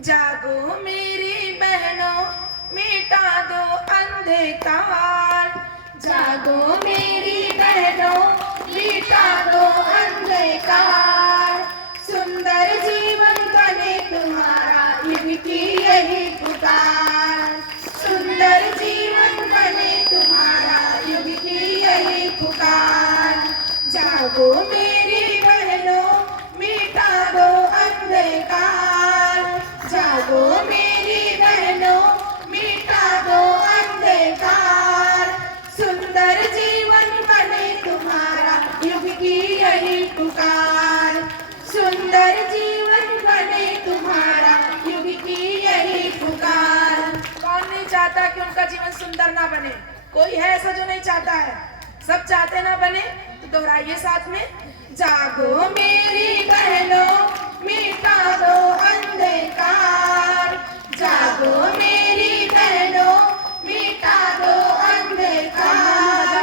जागो मेरी बहनों, मिटा दो अंधकार। जागो मेरी बहनों, मिटा दो अंधकार। सुंदर जीवन बने तुम्हारा, युग की यही पुकार। सुंदर जीवन बने तुम्हारा, युग की यही पुकार। जागो मेरी बहनों, मिटा दो अंधकार। जागो मेरी बहनों, मिटा दो अंधकार। सुंदर जीवन बने तुम्हारा, युग की यही पुकार। सुंदर जीवन बने तुम्हारा, युग की यही पुकार। कौन नहीं चाहता कि उनका जीवन सुंदर ना बने? कोई है ऐसा जो नहीं चाहता है? सब चाहते ना बने? तो दोहराइए साथ में, जागो मेरी बहनों, मिटा दो अंधकार। जागो मेरी बहनों, मिटा दो अंधकार।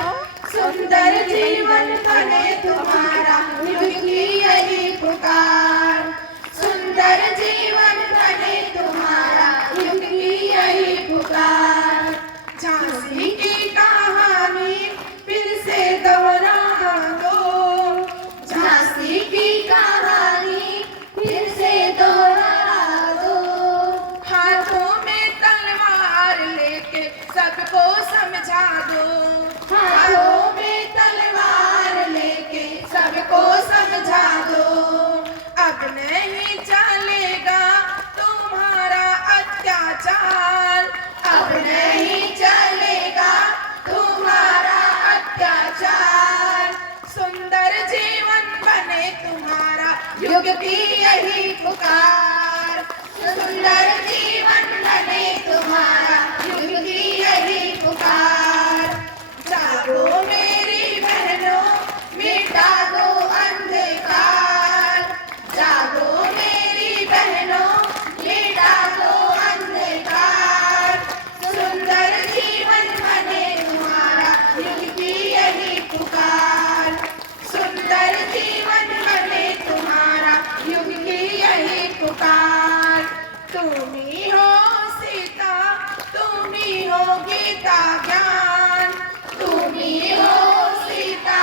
सुंदर जीवन बने तुम्हारा, युग की यही पुकार। सुंदर जीवन बने तुम्हारा, युग की यही पुकार। झांसी की कहानी फिर से दोहरा दो। झांसी की कहानी फिर से दोहरा दो। हाथों में तलवार लेके सबको समझा दो। हाथों में तलवार लेके सबको समझा दो। अब नहीं चलेगा तुम्हारा अत्याचार। अब नहीं चलेगा तुम्हारा अत्याचार। सुंदर जीवन बने तुम्हारा, युग की यही पुकार। सुंदर जीवन बने तुम्हारा, युग की यही पुकार। जागो मेरी बहनों, मिटा दो अंधकार। जागो मेरी बहनों, मिटा दो अंधकार। सुंदर जीवन बने तुम्हारा, युग की यही पुकार। सुंदर जीवन बने तुम्हारा, युग की यही पुकार। तुम ही हो सीता, तुम ही हो गीता ज्ञान। तुम ही हो सीता,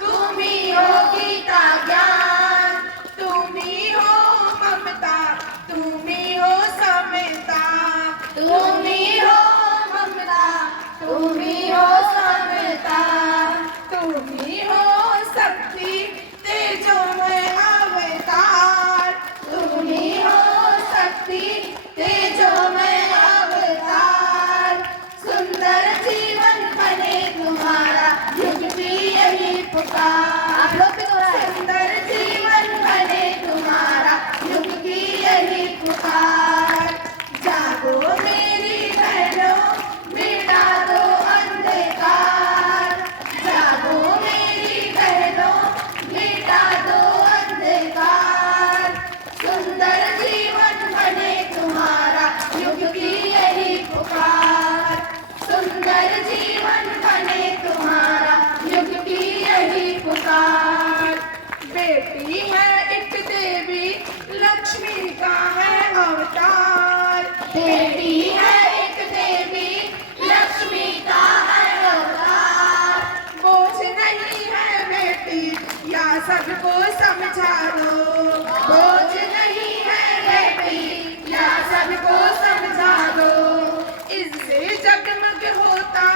तुम ही हो गीता ज्ञान। तुम ही हो ममता, तुम ही हो समता। तुम ही हो ममता, तुम ही हो समता। तुम ही हो शक्ति, तेजोमय अवतार। तुम ही हो शक्ति, तेजोमय अवतार। सुंदर जीवन बने तुम्हारा, युग की यही पुकार। सुंदर जीवन बने तुम्हारा, युग की यही पुकार। जागो मेरी बहनों, मिटा दो अंधकार। जागो मेरी बहनों, मिटा दो अंधकार। सुंदर जीवन बने तुम्हारा, युग की यही पुकार। सुंदर जीवन बने तुम्हारा, युग की यही पुकार। बेटी है एक देवी, लक्ष्मी का है अवतार। बेटी है एक देवी, लक्ष्मी का है अवतार। बोझ नहीं है बेटी, या सबको समझा दो। बोझ नहीं है बेटी, या सबको समझा दो। इससे जगमग होता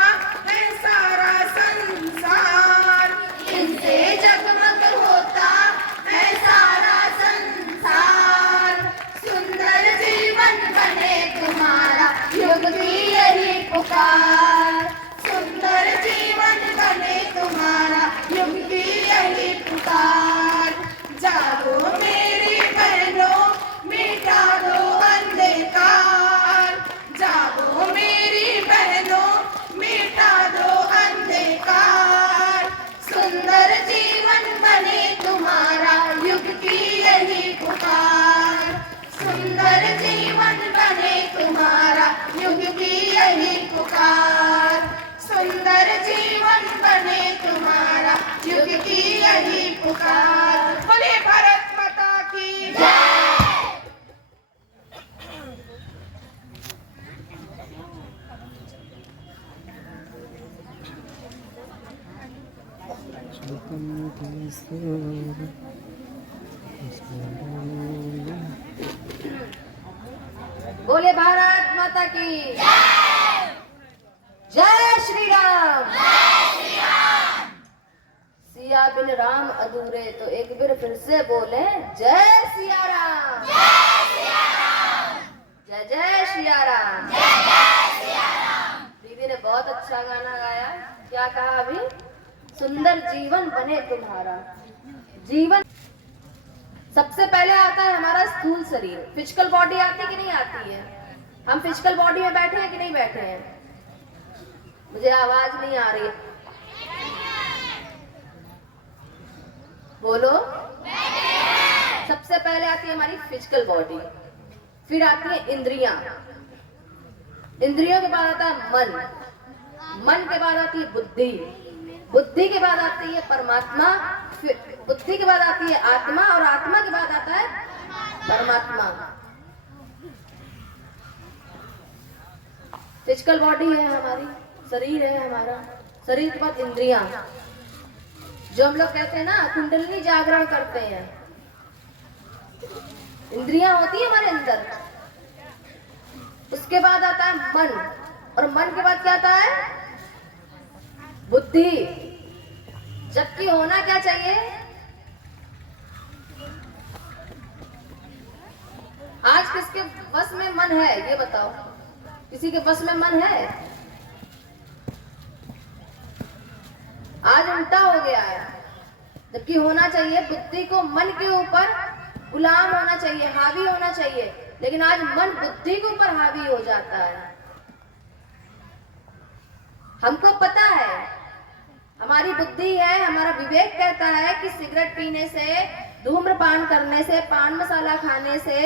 है सारा संसार। इससे जगमग होता है सारा संसार। सुंदर जीवन बने तुम्हारा, युग की यही पुकार। सुंदर जीवन बने तुम्हारा, युग की यही पुकार। जागो मेरी बहनों, मिटा दो अंधकार। जागो मेरी बहनों, मिटा दो अंधकार। सुंदर जीवन बने तुम्हारा, युग की यही पुकार। सुंदर जीवन बने तुम्हारा, युग की यही पुकार। सुंदर जीवन बने तुम्हारा, युग की यही पुकार। बोले भारत माता की जय। बोले भारत माता की जय श्री राम। सिया बिन राम अधूरे, तो एक बार फिर से बोले जय सिया राम। जय जय सिया राम। दीदी ने बहुत अच्छा गाना गाया। क्या कहा अभी? सुंदर जीवन बने तुम्हारा। जीवन सबसे पहले आता है हमारा स्थूल शरीर। फिजिकल बॉडी आती कि नहीं आती है? हम फिजिकल बॉडी में बैठे हैं कि नहीं बैठे हैं? मुझे आवाज नहीं आ रही है, बोलो। सबसे पहले आती है हमारी फिजिकल बॉडी, फिर आती है इंद्रियां, इंद्रियों के बाद आता है मन, मन के बाद आती है बुद्धि, बुद्धि के बाद आती है परमात्मा, बुद्धि के बाद आती है आत्मा, और आत्मा के बाद आता है परमात्मा। फिजिकल बॉडी है हमारी, शरीर है हमारा, शरीर के बाद इंद्रियां, जो हम लोग कहते हैं ना कुंडलिनी जागरण करते हैं, इंद्रियां होती है हमारे अंदर। उसके बाद आता है मन, और मन के बाद क्या आता है? बुद्धि। जबकि होना क्या चाहिए? आज किसके बस में मन है ये बताओ? किसी के बस में मन है? आज उल्टा हो गया है। जबकि होना चाहिए बुद्धि को मन के ऊपर गुलाम होना चाहिए, हावी होना चाहिए, लेकिन आज मन बुद्धि के ऊपर हावी हो जाता है। हमको पता है, हमारी बुद्धि है, हमारा विवेक कहता है कि सिगरेट पीने से, धूम्रपान करने से, पान मसाला खाने से,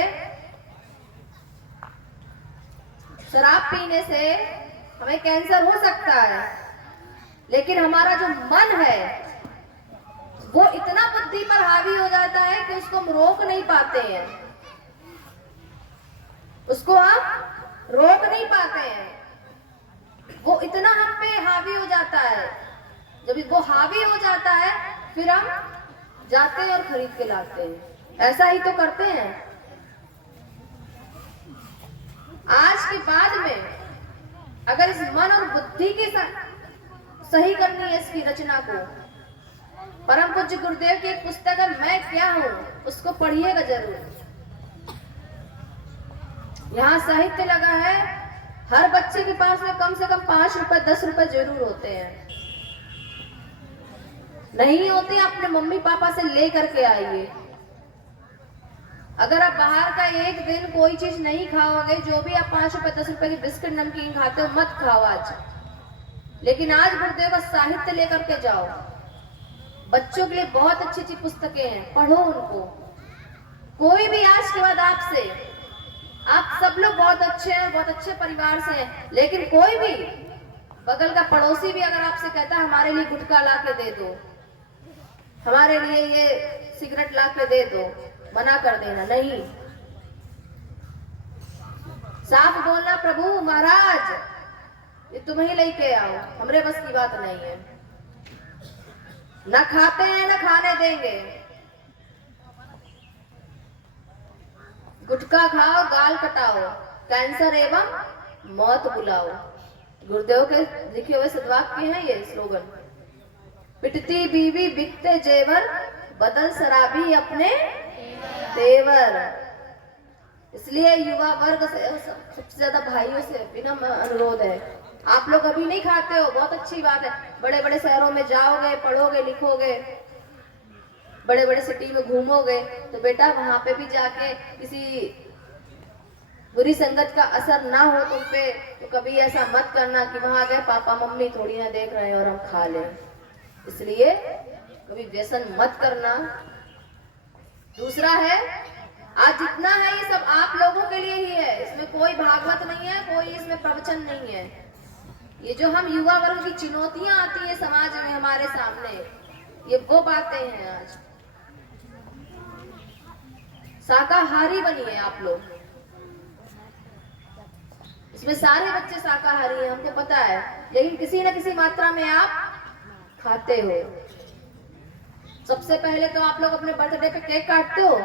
शराब पीने से हमें कैंसर हो सकता है। लेकिन हमारा जो मन है वो इतना बुद्धि पर हावी हो जाता है कि उसको हम रोक नहीं पाते हैं, उसको आप रोक नहीं पाते हैं। वो इतना हम पे हावी हो जाता है। जब वो हावी हो जाता है फिर हम जाते हैं और खरीद के लाते हैं। ऐसा ही तो करते हैं। आज के बाद में अगर इस मन और बुद्धि के सही करनी है इसकी रचना को, परम पूज्य गुरुदेव की एक पुस्तक है मैं क्या हूं, उसको पढ़िएगा जरूर। यहाँ साहित्य लगा है, हर बच्चे के पास में कम से कम 5 रुपए 10 रुपए जरूर होते हैं। नहीं होते अपने मम्मी पापा से ले करके आइए। अगर आप बाहर का एक दिन कोई चीज नहीं खाओगे, जो भी आप 5 रुपए 10 रुपए की बिस्किट नमकीन खाते हो मत खाओ आज। लेकिन आज गुरुदेव का साहित्य लेकर के जाओ। बच्चों के लिए बहुत अच्छी अच्छी पुस्तकें हैं, पढ़ो उनको। कोई भी आज के बाद आपसे, आप सब लोग बहुत अच्छे हैं, बहुत अच्छे परिवार से हैं, लेकिन कोई भी बगल का पड़ोसी भी अगर आपसे कहता है हमारे लिए गुटखा ला के दे दो, हमारे लिए ये सिगरेट ला के दे दो, मना कर देना। नहीं, साफ बोलना प्रभु महाराज ये तुम ही लेके आओ, हमरे बस की बात नहीं है। ना खाते हैं ना खाने देंगे। गुटखा खाओ, गाल कटाओ, कैंसर एवं मौत बुलाओ। गुरुदेव के लिखे हुए सद्वाक्य हैं ये स्लोगन। पिटती बीवी बिकते जेवर, बदल शराबी अपने तेवर। इसलिए युवा वर्ग से सबसे ज्यादा भाइयों से विनम्र अनुरोध है, आप लोग अभी नहीं खाते हो, बहुत अच्छी बात है। बड़े बड़े शहरों में जाओगे, पढ़ोगे, लिखोगे, बड़े बड़े सिटी में घूमोगे, तो बेटा वहां पे भी जाके किसी बुरी संगत का असर ना हो तुम पे, तो कभी ऐसा मत करना कि वहां गए पापा मम्मी थोड़ी ना देख रहे हैं और हम खा लें। इसलिए कभी व्यसन मत करना। दूसरा है, आज जितना है ये सब आप लोगों के लिए ही है, इसमें कोई भागवत नहीं है, कोई इसमें प्रवचन नहीं है। ये जो हम युवा वर्ग की चुनौतियां आती है समाज में हमारे सामने, ये वो बातें हैं। आज शाकाहारी बनिए आप लोग। इसमें सारे बच्चे शाकाहारी हैं, हमको पता है, लेकिन किसी न किसी मात्रा में आप खाते हो। सबसे पहले तो आप लोग अपने बर्थडे पे केक काटते हो।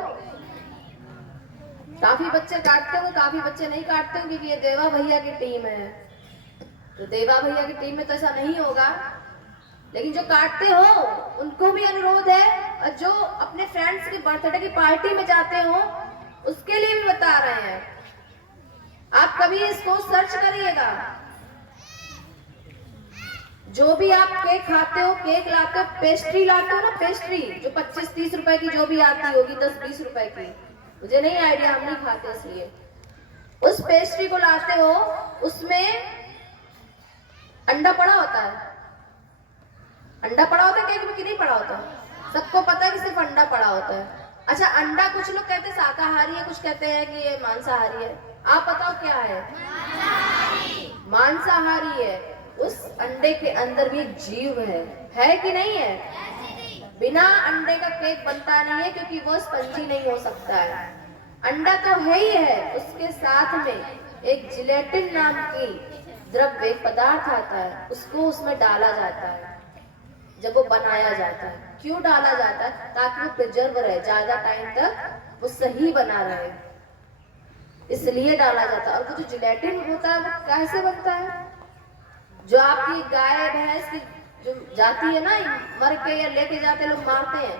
काफी बच्चे काटते हो, काफी बच्चे नहीं काटते हो, क्योंकि ये देवा भैया की टीम है। तो देवा भैया की टीम में तो ऐसा नहीं होगा, लेकिन जो काटते हो उनको भी अनुरोध है, और जो अपने फ्रेंड्स की बर्थडे की पार्टी में जाते हो उसके लिए भी बता रहे हैं। आप कभी इसको सर्च करिएगा, जो भी आप केक खाते हो, केक लाते हो, पेस्ट्री लाते हो ना, पेस्ट्री जो 25-30 रुपए की जो भी आती होगी, 10-20 रुपए की, मुझे नहीं आइडिया, हम नहीं खाते इसलिए। उस पेस्ट्री को लाते हो, उसमें अंडा पड़ा होता है। अंडा पड़ा होता है केक में कि नहीं पड़ा होता? सबको पता है कि सिर्फ अंडा पड़ा होता है। अच्छा, अंडा कुछ लोग कहते हैं शाकाहारी है, कुछ कहते हैं कि ये मांसाहारी है। आप बताओ क्या है? मांसाहारी है। उस अंडे के अंदर भी एक जीव है कि नहीं है? बिना अंडे का केक बनता नहीं है, क्योंकि वो स्पंजी नहीं हो सकता है। अंडा तो है ही है, उसके साथ में एक जिलेटिन नाम की द्रव्य पदार्थ आता है, उसको उसमें डाला जाता है जब वो बनाया जाता है। क्यों डाला जाता है? ताकि वो प्रिजर्व रहे, ज्यादा टाइम तक वो सही बना रहे, इसलिए डाला जाता है। और वो जो जिलेटिन होता है वो कैसे बनता है? जो आपकी गाय भैंस की जो जाती है ना, मर के या लेके जाते लोग मारते हैं,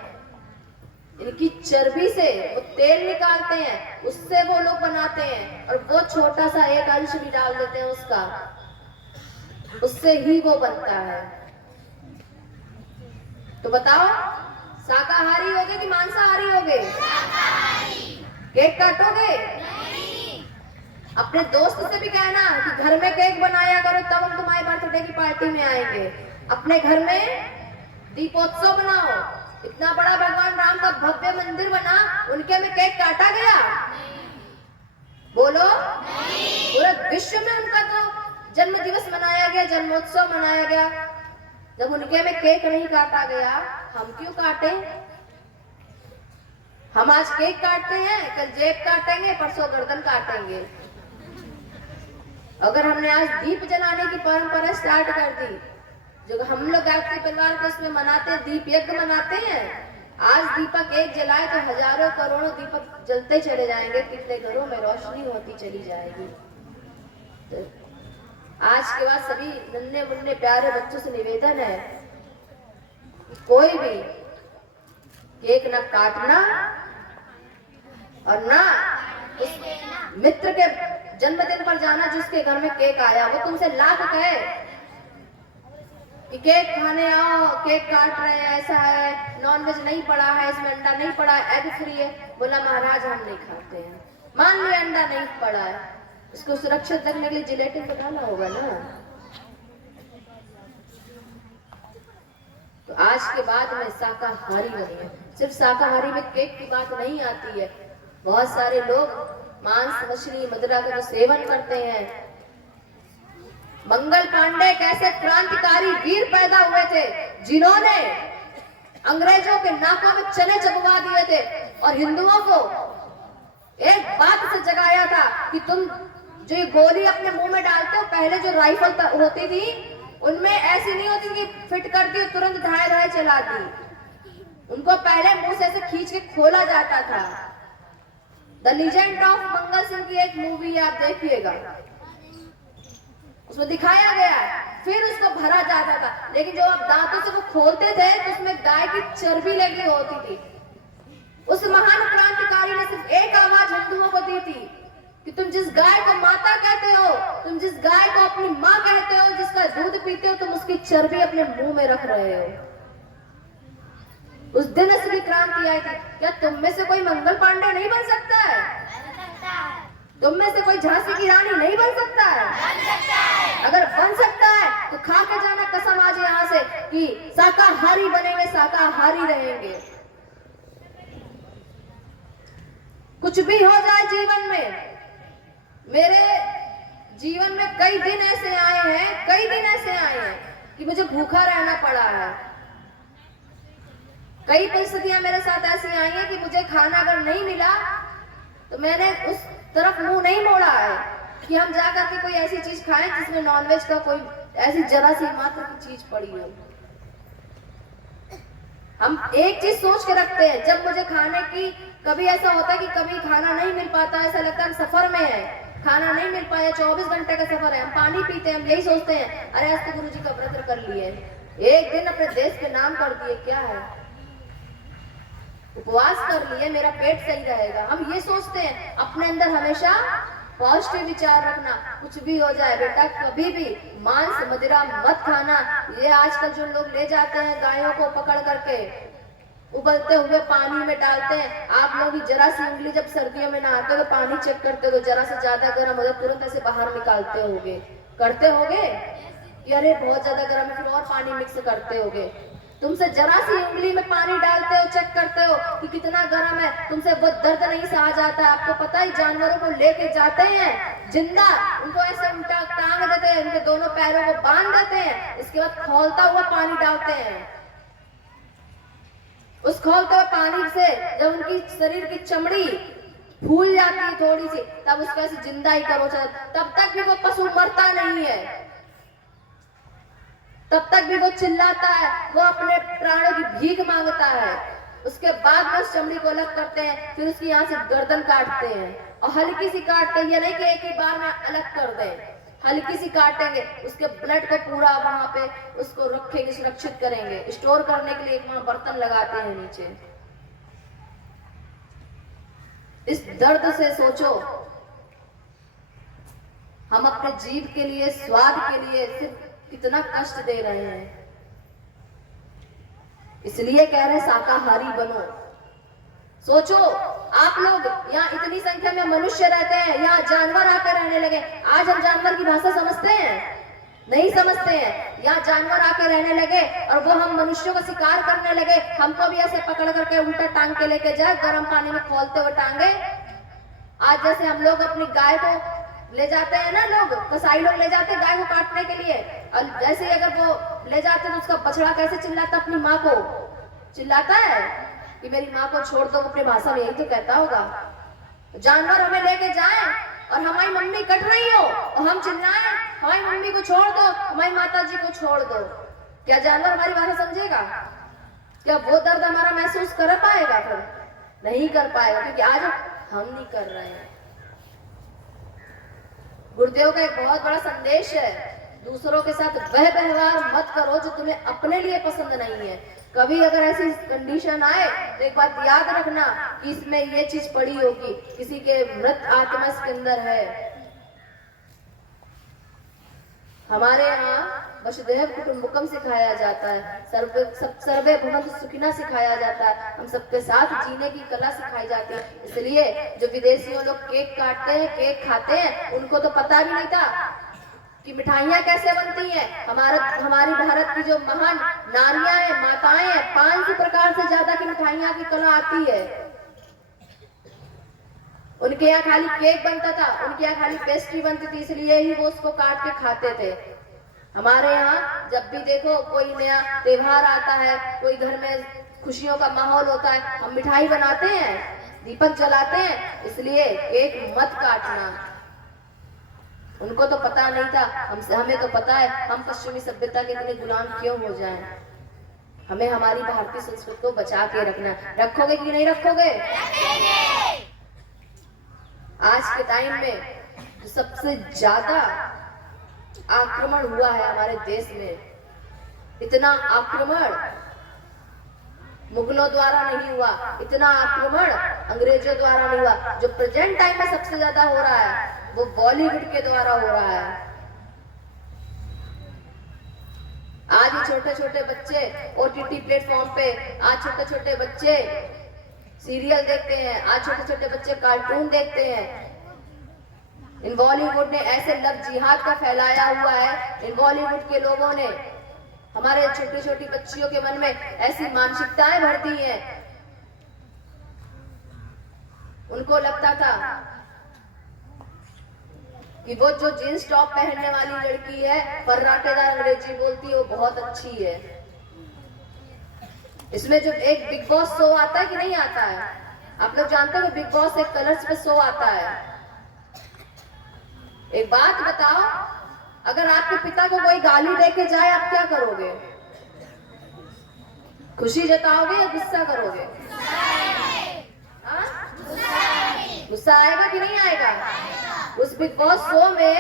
इनकी चर्बी से वो तेल निकालते हैं, उससे वो लोग बनाते हैं, और वो छोटा सा एक अंश भी डाल देते हैं उसका, उससे ही वो बनता है। तो बताओ, शाकाहारी होगे कि मांसाहारी होगे? केक काटोगे? अपने दोस्त से भी कहना कि घर में केक बनाया करो, तब हम तुम्हारे बर्थडे की पार्टी में आएंगे। अपने घर में दीपोत्सव बनाओ। इतना बड़ा भगवान राम का भव्य मंदिर बना, उनके में केक काटा गया? बोलो। पूरे विश्व में उनका तो जन्म दिवस मनाया गया, जन्मोत्सव मनाया गया। जब उनके में केक नहीं काटा गया, हम क्यों काटे? हम आज केक काटते हैं, कल जेब काटेंगे, परसों गर्दन काटेंगे। अगर हमने आज दीप जलाने की परंपरा स्टार्ट कर दी, जो हम लोग गायत्री परिवार के इसमें मनाते, दीप यज्ञ मनाते हैं, आज दीपक एक जलाए तो हजारों करोड़ों दीपक जलते चले जाएंगे, कितने घरों में रोशनी होती चली जाएगी। तो आज के बाद सभी नन्हे मुन्ने प्यारे बच्चों से निवेदन है, कोई भी केक ना काटना, और ना उस मित्र के जन्मदिन पर जाना जिसके घर में केक आया। वो तुमसे लाख कहे कि केक खाने आओ, केक काट रहे हैं, ऐसा है, नॉनवेज नहीं पड़ा है, इसमें अंडा नहीं पड़ा है, एग फ्री है। बोला महाराज हम नहीं खाते हैं। मान लिया अंडा नहीं पड़ा है, उसको सुरक्षित रखने के लिए जिलेटिन तो डाला होगा ना। तो आज के बाद में शाकाहारी बनिए। सिर्फ शाकाहारी में केक की बात नहीं आती है, बहुत सारे लोग मांस, मछली, मदिरा का जो सेवन करते हैं। मंगल पांडे एक ऐसे क्रांतिकारी वीर पैदा हुए थे जिन्होंने अंग्रेजों के नाकों में चने चबवा दिए थे और हिंदुओं को एक बात से जगाया था कि तुम जो ये गोली अपने मुंह में डालते हो, पहले जो राइफल होती थी उनमें ऐसी नहीं होती कि फिट कर दी और तुरंत धाए धाए चला दी। उनको पहले मुंह से ऐसे खींच के खोला जाता था। The legend of Mangal Singh की एक मूवी आप देखिएगा, उसमें दिखाया गया है। फिर उसको भरा जाता था, लेकिन जब आप दांतों से वो खोलते थे तो उसमें गाय की चर्बी लगी होती थी। उस महान क्रांतिकारी ने सिर्फ एक आवाज हिंदुओं को दी थी कि तुम जिस गाय को माता कहते हो, तुम जिस गाय को अपनी माँ कहते हो, जिसका दूध पीते हो, तुम उसकी चर्बी अपने मुंह में रख रहे हो। उस दिन असली क्रांति आई थी। क्या तुम में से कोई मंगल पांडे नहीं बन सकता है? तुम में से कोई झांसी की रानी नहीं बन सकता है? अगर बन सकता है तो खा के जाना कसम आज यहाँ से कि शाकाहारी बनेंगे, शाकाहारी रहेंगे। कुछ भी हो जाए जीवन में, मेरे जीवन में कई दिन ऐसे आए हैं कि मुझे भूखा रहना पड़ा है। कई परिस्थितियां मेरे साथ ऐसी आई हैं कि मुझे खाना अगर नहीं मिला तो मैंने उस तरफ मुंह नहीं मोड़ा है कि हम जाकर के कोई ऐसी चीज खाएं जिसमें नॉनवेज का कोई ऐसी जरा सी मात्र की चीज पड़ी हो। हम एक चीज सोच के रखते हैं, जब मुझे खाने की, कभी ऐसा होता है कि कभी खाना नहीं मिल पाता, ऐसा लगता है हम सफर में है, खाना नहीं मिल पाया, 24 घंटे का सफर है, हम पानी पीते हैं, हम यही सोचते हैं अरे आज तो गुरुजी का व्रत कर लिए, एक दिन अपने देश के नाम कर दिए, क्या है, उपवास कर लिए, मेरा पेट सही रहेगा, हम ये सोचते हैं। अपने अंदर हमेशा पॉजिटिव विचार रखना, कुछ भी हो जाए बेटा, कभी भी मांस मदिरा मत खाना। ये आजकल जो लोग ले जाते हैं गायों को पकड़ करके उबलते हुए पानी में डालते हैं, आप लोग भी जरा सी उंगली जब सर्दियों में नहाते हो तो पानी चेक करते हो, जरा से ज्यादा गर्म हो जाए तुरंत ऐसे बाहर निकालते होगे, करते होगे कि अरे बहुत ज्यादा गर्म है, फिर और पानी मिक्स करते होगे। तुमसे जरा सी उंगली में पानी डालते हो, चेक करते हो कि कितना गर्म है, तुमसे वो दर्द नहीं सहा जाता है। आपको पता है जानवरों को लेके जाते हैं जिंदा, उनको ऐसे उल्टा टांग देते हैं, उनके दोनों पैरों को बांध देते हैं, इसके बाद खौलता हुआ पानी डालते हैं। उस खौलते हुए पानी से जब उनकी शरीर की चमड़ी फूल जाती है थोड़ी सी, तब उसको ऐसे जिंदा ही करो, तब तक भी वो पशु मरता नहीं है, तब तक भी वो चिल्लाता है, वो अपने प्राणों की भीख मांगता है। उसके बाद में उस चमड़ी को अलग करते हैं, फिर उसकी यहाँ से गर्दन काटते हैं, और हल्की सी काटते हैं, ये नहीं कि एक ही बार में अलग कर दें, हल्की सी काटेंगे, उसके ब्लड को पूरा वहां पे उसको रखेंगे, सुरक्षित करेंगे, स्टोर करने के लिए एक वहां बर्तन लगाते हैं नीचे। इस दर्द से सोचो, हम अपने जीव के लिए, स्वाद के लिए सिर्फ कितना कष्ट दे रहे हैं। इसलिए कह रहे शाकाहारी बनो। सोचो आप लोग, यहाँ इतनी संख्या में मनुष्य रहते हैं, यहाँ जानवर आकर रहने लगे। आज हम जानवर की भाषा समझते हैं? नहीं समझते हैं। यहाँ जानवर आकर रहने लगे और वो हम मनुष्यों का शिकार करने लगे। हमको भी ऐसे पकड़ करके उल्टा टांग के लेके जाए, गर्म पानी में खोलते हुए टांगे। आज जैसे हम लोग अपनी गाय को ले जाते हैं ना, लोग कसाई लोग ले जाते हैं गाय को काटने के लिए, और जैसे अगर वो ले जाते हैं तो उसका बछड़ा कैसे चिल्लाता अपनी माँ को, चिल्लाता है कि मेरी माँ को छोड़ दो, अपनी भाषा में यही तो कहता होगा। जानवर हमें लेके जाए और हमारी मम्मी कट रही हो और हम चिल्लाएं हमारी मम्मी को छोड़ दो, हमारी माता जी को छोड़ दो, क्या जानवर हमारी भाषा समझेगा? क्या वो दर्द हमारा महसूस कर पाएगा? फिर नहीं कर पाएगा, क्योंकि आज हम नहीं कर रहे हैं। गुरुदेव का एक बहुत बड़ा संदेश है, दूसरों के साथ वह व्यवहार मत करो जो तुम्हें अपने लिए पसंद नहीं है। कभी अगर ऐसी कंडीशन आए तो एक बात याद रखना कि इसमें ये चीज पड़ी होगी, किसी के मृत आत्मा इसके अंदर है। हमारे यहाँ वसुधैव कुटुंबकम सिखाया जाता है, सर्वे भवन्तु सुखिनः सिखाया जाता है, हम सबके साथ जीने की कला सिखाई जाती है। इसलिए जो विदेशियों लोग केक काटते हैं, केक खाते हैं, उनको तो पता भी नहीं था कि मिठाइयाँ कैसे बनती हैं। हमारी भारत की जो महान नारियां हैं, माताएं हैं, 500 प्रकार से ज्यादा की मिठाइयाँ की कला आती है। उनके यहाँ खाली केक बनता था, उनके यहाँ खाली पेस्ट्री बनती थी, इसलिए ही वो उसको काट के खाते थे। हमारे यहाँ जब भी देखो कोई नया त्योहार आता है, कोई घर में खुशियों का माहौल होता है, हम मिठाई बनाते हैं, दीपक जलाते हैं, इसलिए केक मत काटना। उनको तो पता नहीं था, हमें तो पता है, हम पश्चिमी सभ्यता के इतने गुलाम क्यों हो जाएं। हमें हमारी भारतीय संस्कृति को बचा के रखना। रखोगे कि नहीं रखोगे? आज के टाइम में जो सबसे ज्यादा आक्रमण हुआ है हमारे देश में, इतना आक्रमण मुगलों द्वारा नहीं हुआ, इतना आक्रमण अंग्रेजों द्वारा नहीं हुआ। जो प्रेजेंट टाइम में सबसे ज्यादा हो रहा है वो बॉलीवुड के द्वारा हो रहा है। आज ही छोटे छोटे बच्चे ओटीटी प्लेटफॉर्म पे, आज छोटे छोटे बच्चे सीरियल देखते हैं, आज छोटे छोटे बच्चे कार्टून देखते हैं। इन बॉलीवुड ने ऐसे लव जिहाद का फैलाया हुआ है, इन बॉलीवुड के लोगों ने हमारे छोटी छोटी बच्चियों के मन में ऐसी मानसिकताएं भर दी हैं। उनको लगता था कि वो जो जींस टॉप पहनने वाली लड़की है, फर्राटेदार अंग्रेजी बोलती है, वो बहुत अच्छी है। इसमें जो एक बिग बॉस शो आता है कि नहीं आता है, आप लोग जानते हो बिग बॉस एक कलर्स पे शो आता है। एक बात बताओ, अगर आपके पिता को कोई गाली देके जाए आप क्या करोगे? खुशी जताओगे या गुस्सा करोगे? हाँ? गुस्सा आएगा कि नहीं आएगा? उस बिग बॉस शो में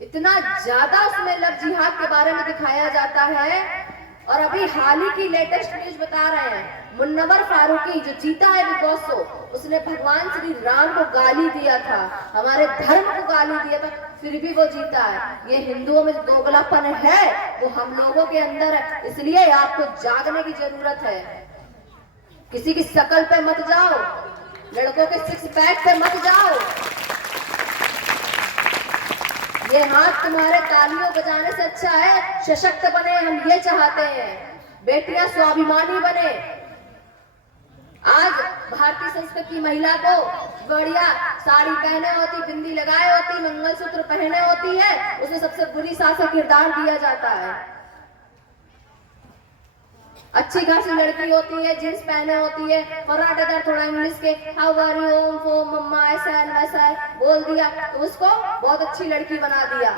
इतना ज्यादा उसमें लव जिहाद के बारे में दिखाया जाता है। और अभी हाल ही की लेटेस्ट न्यूज बता रहे हैं, मुन्नवर फारूकी जो जीता है बिग बॉस शो, उसने भगवान श्री राम को गाली दिया था, हमारे धर्म को गाली दिया था, फिर भी वो जीता है। ये हिंदुओं में दोगलापन है वो हम लोगों के अंदर है, इसलिए आपको जागने की जरूरत है। किसी की शकल पे मत जाओ, लड़कों के सिक्स पैक पे मत जाओ। ये हाथ तुम्हारे तालियों बजाने से अच्छा है सशक्त बने, हम ये चाहते हैं, बेटियां स्वाभिमानी बने। आज भारतीय संस्कृति महिला को बढ़िया साड़ी पहने होती, बिंदी लगाए होती, मंगलसूत्र पहने होती है, उसे सबसे बुरी सास का किरदार दिया जाता है। अच्छी खासी लड़की होती है, जींस पहने होती है, पराठेदार थोड़ा इंग्लिश के हाउ आर यू ओम मम्मा ऐसा है वैसा है बोल दिया तो उसको बहुत अच्छी लड़की बना दिया।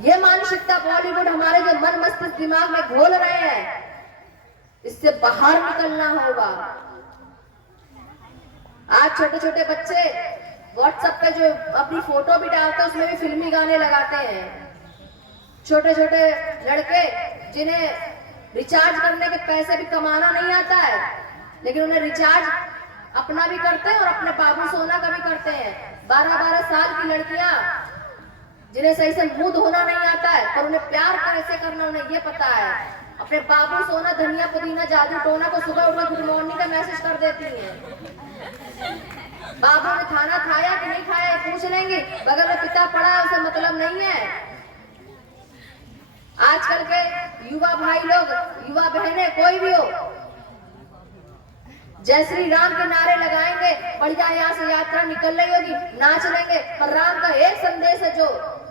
ये मानसिकता बॉलीवुड हमारे जो मन मस्तिष्क दिमाग में घोल रहे हैं, इससे बाहर निकलना होगा। आज छोटे छोटे बच्चे व्हाट्सएप पे जो अपनी फोटो भी डालते हैं उसमें भी फिल्मी गाने लगाते हैं। छोटे छोटे लड़के जिन्हें रिचार्ज करने के पैसे भी कमाना नहीं आता है, लेकिन उन्हें रिचार्ज अपना भी करते हैं और अपने बाबू सोना का भी करते हैं। 12-12 साल की लड़कियां जिन्हें सही से मुंह धोना नहीं आता है, पर उन्हें प्यार कैसे करना उन्हें ये पता है। अपने बाबू सोना, धनिया, पुदीना, जादू टोना को सुबह उठकर गुड मॉर्निंग का मैसेज कर देती है। बाबू ने खाना खाया कि नहीं खाया पूछ लेंगे, बगल में पिता पड़ा है उसे मतलब नहीं है। आजकल के युवा भाई लोग, युवा बहनें, कोई भी हो, जय श्री राम के नारे लगाएंगे, बढ़िया यहाँ से यात्रा निकल रही होगी, नाच लेंगे, पर राम का एक संदेश है जो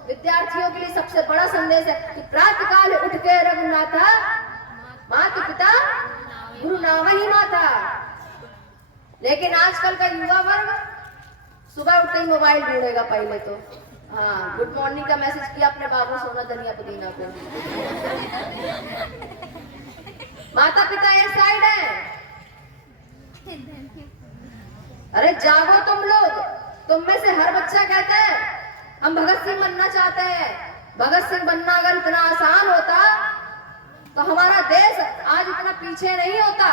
विद्यार्थियों के लिए सबसे बड़ा संदेश है कि प्रातःकाल उठ के रघुनाथा माता पिता गुरु नाम ही माता। लेकिन आजकल का युवा वर्ग सुबह उठते ही मोबाइल ढूंढेगा पहले तो। हाँ, गुड मॉर्निंग का मैसेज किया अपने बाबू सोना, धनिया, पुदीना को। माता पिता एक साइड है। अरे जागो तुम लोग, तुम में से हर बच्चा कहता है हम भगत सिंह बनना चाहते हैं। भगत सिंह बनना अगर इतना आसान होता तो हमारा देश आज इतना पीछे नहीं होता।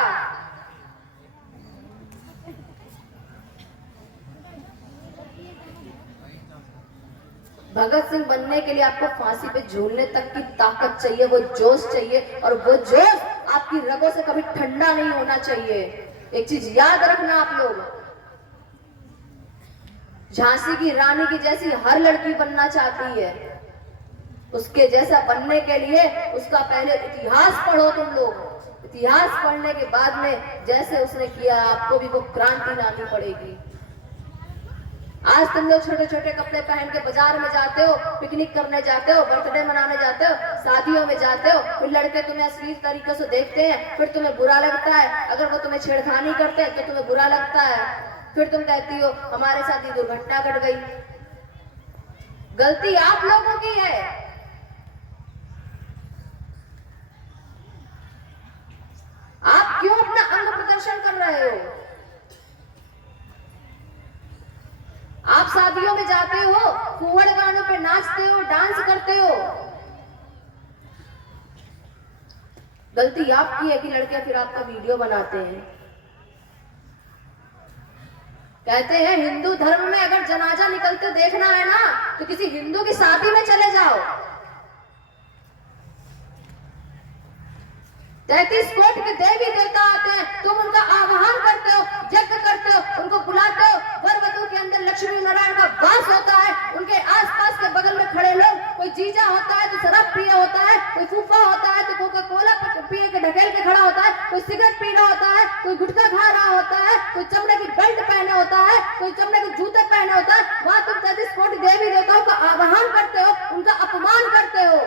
भगत सिंह बनने के लिए आपको फांसी पे झूलने तक की ताकत चाहिए, वो जोश चाहिए, और वो जोश आपकी रगों से कभी ठंडा नहीं होना चाहिए। एक चीज याद रखना आप लोग, झांसी की रानी की जैसी हर लड़की बनना चाहती है। उसके जैसा बनने के लिए उसका पहले इतिहास पढ़ो तुम लोग। इतिहास पढ़ने के बाद में जैसे उसने किया आपको भी वो क्रांति लानी पड़ेगी। आज तुम लोग छोटे छोटे कपड़े पहन के बाजार में जाते हो, पिकनिक करने जाते हो, बर्थडे मनाने जाते हो, शादियों में जाते हो, फिर लड़के तुम्हें अश्लील तरीके से देखते हैं, फिर तुम्हें बुरा लगता है। अगर वो तुम्हें छेड़खानी करते हैं तो तुम्हें बुरा लगता है, फिर तुम कहती हो हमारे साथ ये दुर्घटना घट गई। गलती आप लोगों की है। आप क्यों अपना अंग प्रदर्शन कर रहे हो? आप शादियों में जाते हो, फूहड़ गानों पे नाचते हो, डांस करते हो। गलती आपकी है कि लड़के फिर आपका वीडियो बनाते हैं। कहते हैं हिंदू धर्म में अगर जनाजा निकलते देखना है ना तो किसी हिंदू की शादी में चले जाओ। 33 कोट के देवी देवता आते हैं, तुम उनका आह्वान करते हो, यज्ञ करते हो, उनको बुलाते हो। वर वधू के अंदर लक्ष्मी नारायण का वास होता है। उनके आसपास के बगल में खड़े लोग, कोई जीजा होता है तो शराब पिया होता है, कोई फूफा होता है तो कोका कोला पिए के ढकेल के खड़ा होता है, कोई सिगरेट पी रहा होता है, कोई गुटखा खा रहा होता है, कोई चमड़े की बेल्ट पहने होता है, कोई चमड़े के जूते पहने होता है। वहां तुम 33 कोट देवी देवताओं का आह्वान करते हो, उनका अपमान करते हो।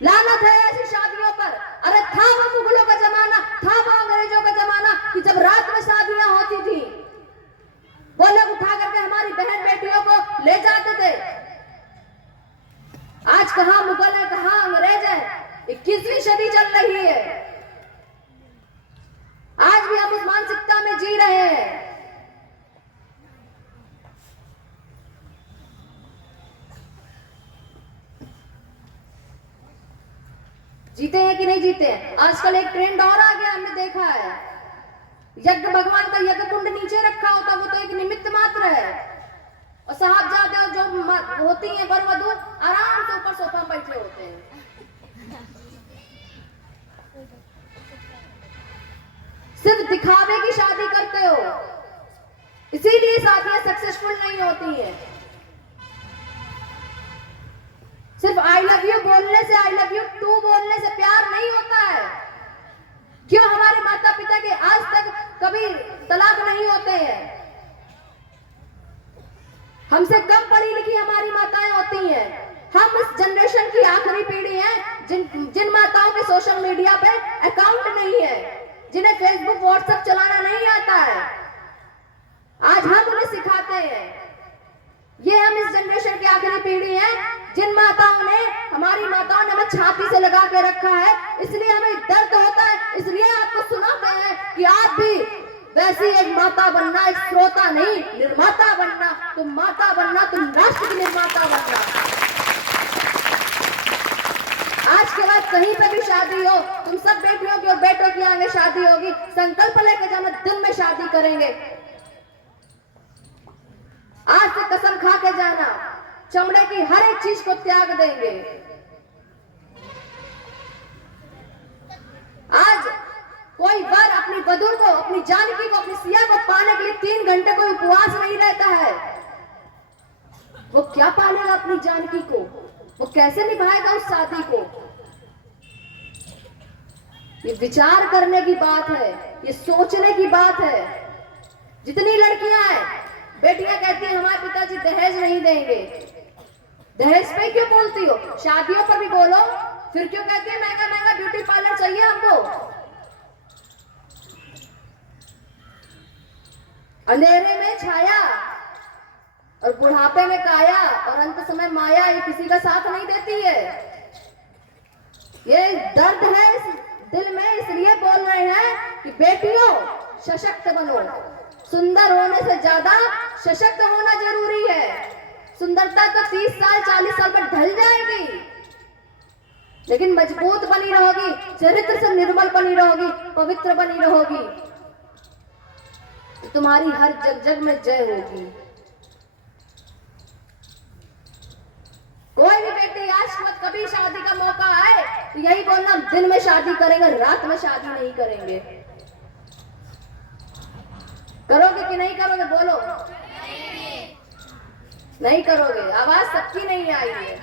लानत है ऐसी शादियों पर। अरे था वो मुगलों का जमाना, था वो अंग्रेजों का जमाना कि जब रात में शादियां होती थी वो लोग उठा करके हमारी बहन बेटियों को ले जाते थे। आज कहां मुगल है, कहां अंग्रेज है। 21वीं सदी चल रही है, आज भी हम उस मानसिकता में जी रहे हैं। जीते हैं कि नहीं जीते हैं। आजकल एक ट्रेंड और आ गया, हमने देखा है, यज्ञ, भगवान का यज्ञ कुंड नीचे रखा होता, वो तो एक निमित्त मात्र है। और साहबजादे जो होती हैं वर वधू, आराम से ऊपर सोफा में बैठे होते हैं। सिर्फ दिखावे की शादी करते हो, इसीलिए शादियां सक्सेसफुल नहीं होती हैं। सिर्फ आई लव यू बोलने से, आई लव यू टू बोलने से प्यार नहीं होता है। क्यों हमारे माता पिता के आज तक कभी तलाक नहीं होते हैं? हमसे कम पढ़ी लिखी हमारी माताएं होती हैं। हम इस जनरेशन की आखिरी पीढ़ी हैं जिन माताओं के सोशल मीडिया पे अकाउंट नहीं है, जिन्हें फेसबुक व्हाट्सएप चलाना नहीं आता है। आज हम उन्हें सिखाते हैं। ये हम इस जनरेशन की आखिरी पीढ़ी हैं जिन माताओं ने, हमारी माताओं ने हमें छाती से लगा के रखा है, इसलिए हमें दर्द होता है। इसलिए आपको सुनाते हैं कि आप भी वैसी एक माता बनना, एक श्रोता नहीं, निर्माता बनना। तुम माता बनना, तुम राष्ट्र की निर्माता बनना। आज के बाद कहीं पे भी शादी हो, तुम सब बेटियों की और बेटों की आगे शादी होगी, संकल्प लेकर जाना, दिन में शादी करेंगे। आज से कसम खा के जाना, चमड़े की हर एक चीज को त्याग देंगे। आज कोई वर अपनी वधू को, अपनी जानकी को, अपनी सिया को पाने के लिए 3 घंटे कोई उपवास नहीं रहता है। वो क्या पालेगा अपनी जानकी को? वो कैसे निभाएगा उस शादी को? ये विचार करने की बात है, ये सोचने की बात है। जितनी लड़कियां हैं, बेटियां कहती हैं हमारे पिताजी दहेज नहीं देंगे। दहेज पे क्यों बोलती हो? शादियों पर भी बोलो। फिर क्यों कहती है महंगा महंगा ब्यूटी पार्लर चाहिए हमको? अंधेरे में छाया और बुढ़ापे में काया और अंत समय माया, ये किसी का साथ नहीं देती है। ये दर्द है इस दिल में, इसलिए बोल रहे हैं कि बेटियों सशक्त बनो। सुंदर होने से ज्यादा सशक्त होना जरूरी है। सुंदरता तो 30 साल 40 साल पर ढल जाएगी, लेकिन मजबूत बनी रहोगी, चरित्र से निर्मल बनी रहोगी, पवित्र बनी रहोगी, तो तुम्हारी हर जग जग में जय होगी। कोई भी बेटी आज मत, कभी शादी का मौका आए तो यही बोलना, दिन में शादी करेंगे, रात में शादी नहीं करेंगे। करोगे कि नहीं करोगे? बोलो। नहीं करोगे। आवाज सबकी नहीं आई है।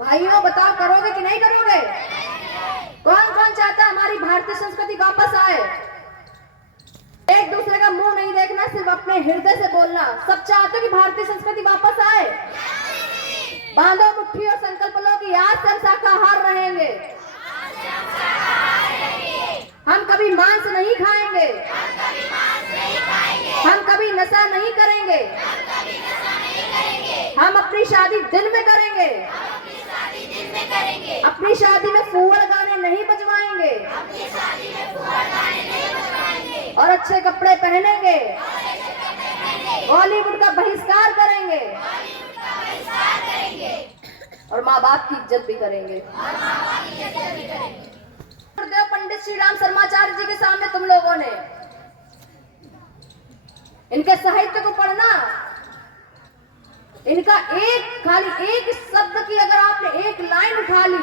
भाइयों बताओ, करोगे कि नहीं करोगे? कौन कौन चाहता है हमारी भारतीय संस्कृति वापस आए? एक दूसरे का मुंह नहीं देखना, सिर्फ अपने हृदय से बोलना। सब चाहते हो कि भारतीय संस्कृति वापस आए? बांधो मुट्ठी और संकल्प लो कि आज से हम शाकाहार रहेंगे। हम कभी मांस नहीं खाएंगे। हम कभी नशा नहीं करेंगे। हम अपनी शादी दिन में करेंगे। अपनी शादी में फूहड़ गाने नहीं बजवाएंगे और अच्छे कपड़े पहनेंगे। बॉलीवुड का बहिष्कार करेंगे और माँ बाप की इज्जत भी करेंगे। पंडित श्री राम शर्माचार्य जी के सामने तुम लोगों ने इनके साहित्य को पढ़ना, इनका खाली एक शब्द की अगर आपने एक लाइन उठा ली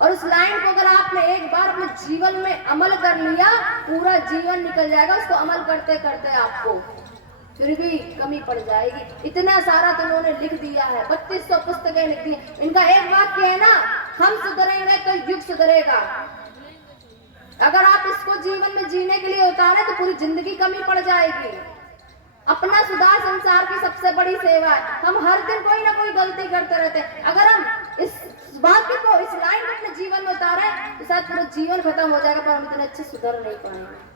और उस लाइन को अगर आपने एक बार अपने जीवन में अमल कर लिया, पूरा जीवन निकल जाएगा उसको अमल करते करते। आपको फिर भी कमी पड़ जाएगी। इतना सारा तो उन्होंने लिख दिया है, 3200 पुस्तकें लिख दी। इनका एक वाक्य है ना, हम सुधरेंगे तो युग सुधरेगा। अगर आप इसको जीवन में जीने के लिए उतारे तो पूरी जिंदगी कमी पड़ जाएगी। अपना सुधार संसार की सबसे बड़ी सेवा है। हम हर दिन कोई ना कोई गलती करते रहते हैं। अगर हम इस वाक्य को, इस लाइन को अपने जीवन में उतारे तो शायद पूरा जीवन खत्म हो जाएगा, पर हम इतने अच्छे सुधर नहीं पाएंगे।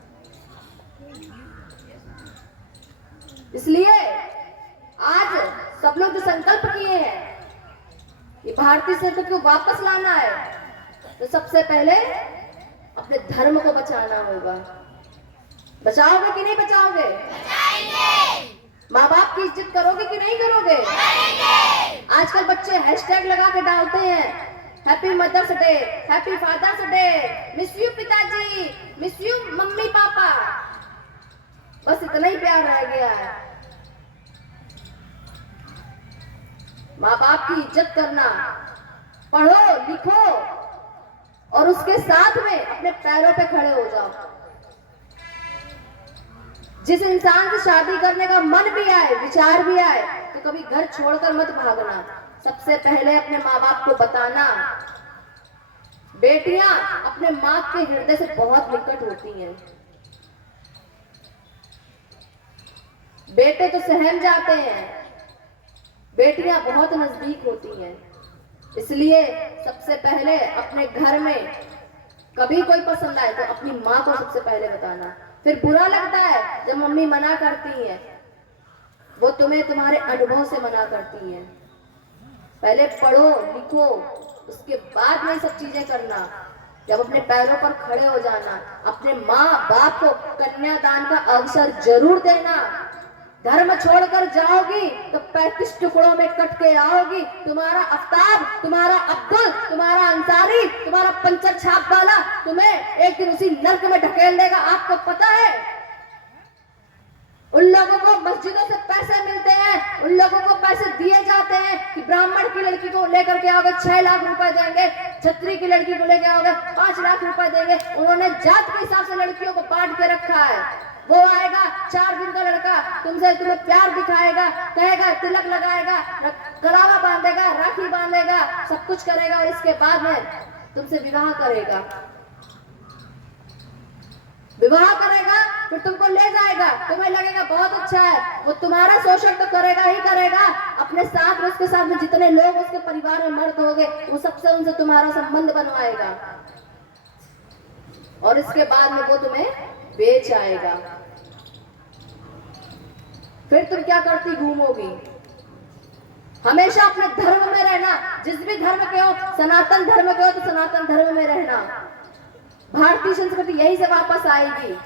इसलिए आज सब लोग जो संकल्प किए हैं ये भारतीय संस्कृति को वापस लाना है, तो सबसे पहले अपने धर्म को बचाना होगा। बचाओगे कि नहीं बचाओगे? माँ बाप की इज्जत करोगे कि नहीं करोगे? आजकल बच्चे हैशटैग लगा के डालते हैं, happy mother's day, happy father's day, miss you पिताजी, मिस यू मम्मी पापा। बस इतना ही प्यार रह गया है। माँ बाप की इज्जत करना, पढ़ो लिखो और उसके साथ में अपने पैरों पे खड़े हो जाओ। जिस इंसान से शादी करने का मन भी आए, विचार भी आए, तो कभी घर छोड़कर मत भागना। सबसे पहले अपने माँ बाप को बताना। बेटियां अपने माँ के हृदय से बहुत निकट होती हैं। बेटे तो सहम जाते हैं, बेटियां बहुत नजदीक होती हैं। इसलिए सबसे पहले अपने घर में कभी कोई पसंद आए तो अपनी माँ को सबसे पहले बताना। फिर बुरा लगता है जब मम्मी मना करती है, वो तुम्हें तुम्हारे अनुभव से मना करती है। पहले पढ़ो लिखो, उसके बाद में सब चीजें करना। जब अपने पैरों पर खड़े हो जाना, अपने माँ बाप को कन्यादान का अवसर जरूर देना। धर्म छोड़कर जाओगी तो 35 टुकड़ों में कट के आओगी। तुम्हारा आफ्ताब, तुम्हारा अब्दुल, तुम्हारा अंसारी, तुम्हारा पंचर छाप वाला तुम्हें एक दिन उसी नर्क में ढकेल देगा। आपको पता है? उन लोगों को मस्जिदों से पैसे मिलते हैं, उन लोगों को पैसे दिए जाते हैं कि ब्राह्मण की लड़की को लेकर के आओगे 6 लाख रुपए देंगे, छत्री की लड़की को लेकर आओगे 5 लाख रुपए देंगे। उन्होंने जात के हिसाब से लड़कियों को बांट के रखा है। वो आएगा 4 दिन का लड़का, तुम्हें प्यार दिखाएगा, कहेगा, तिलक लगाएगा, गलावा बांधेगा, राखी बांधेगा, सब कुछ करेगा और इसके बाद में तुमसे विवाह करेगा। विवाह करेगा फिर तुमको ले जाएगा, तुम्हें लगेगा बहुत अच्छा है। वो तुम्हारा शोषण तो करेगा ही करेगा, अपने साथ में उसके साथ में जितने लोग उसके परिवार में मर्द होंगे वो सबसे उनसे तुम्हारा संबंध बनवाएगा और इसके बाद में वो तुम्हें बेच आएगा। फिर तुम क्या करती घूमोगी? हमेशा अपने धर्म में रहना। जिस भी धर्म के हो, सनातन धर्म के हो तो सनातन धर्म में रहना। भारतीय संस्कृति यही से वापस आएगी।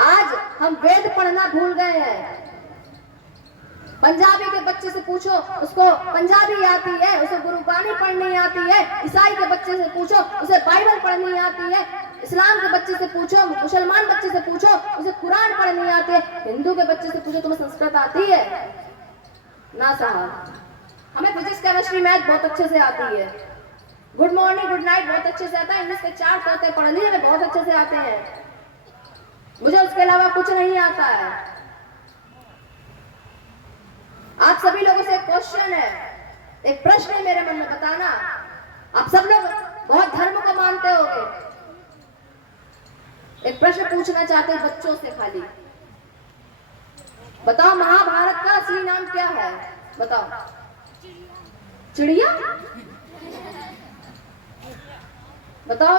आज हम वेद पढ़ना भूल गए हैं। पंजाबी के बच्चे से पूछो, उसको पंजाबी आती है, उसे गुरबानी पढ़नी आती है। ईसाई के बच्चे से पूछो, उसे बाइबल पढ़नी आती है। इस्लाम के बच्चे से पूछो, मुसलमान बच्चे से पूछो, उसे कुरान पढ़नी आती है। हिंदू के बच्चे से पूछो, तुम्हें संस्कृत आती है? ना साहब। हमें फिजिक्स, केमिस्ट्री, मैथ बहुत अच्छे से आती है। गुड मॉर्निंग, गुड नाइट बहुत अच्छे से आता है। इंग्लिश के 4 तोते पढ़ने हमें बहुत अच्छे से आते हैं। मुझे उसके अलावा कुछ नहीं आता है। आप सभी लोगों से एक क्वेश्चन है, एक प्रश्न है मेरे मन में, बताना। आप सब लोग बहुत धर्म को मानते होंगे। एक प्रश्न पूछना चाहते हैं बच्चों से खाली। बताओ महाभारत का असली नाम क्या है? बताओ। चिड़िया? बताओ।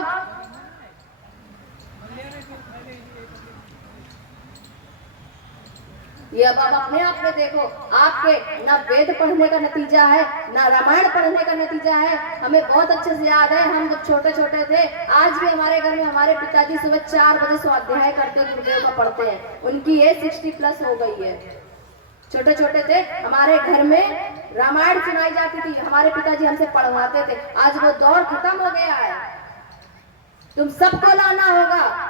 ये अब आप अपने आप में देखो, आपके ना वेद पढ़ने का नतीजा है, ना रामायण पढ़ने का नतीजा है। हमें बहुत अच्छे से याद है, हम जब छोटे छोटे थे, आज भी हमारे घर में हमारे पिताजी सुबह 4 बजे स्वाध्याय करते गुरुदेव का पढ़ते हैं। उनकी एज 60+ हो गई है। छोटे छोटे थे, हमारे घर में रामायण सुनाई जाती थी, हमारे पिताजी हमसे पढ़वाते थे। आज वो दौर खत्म हो गया है। तुम सबको लाना होगा।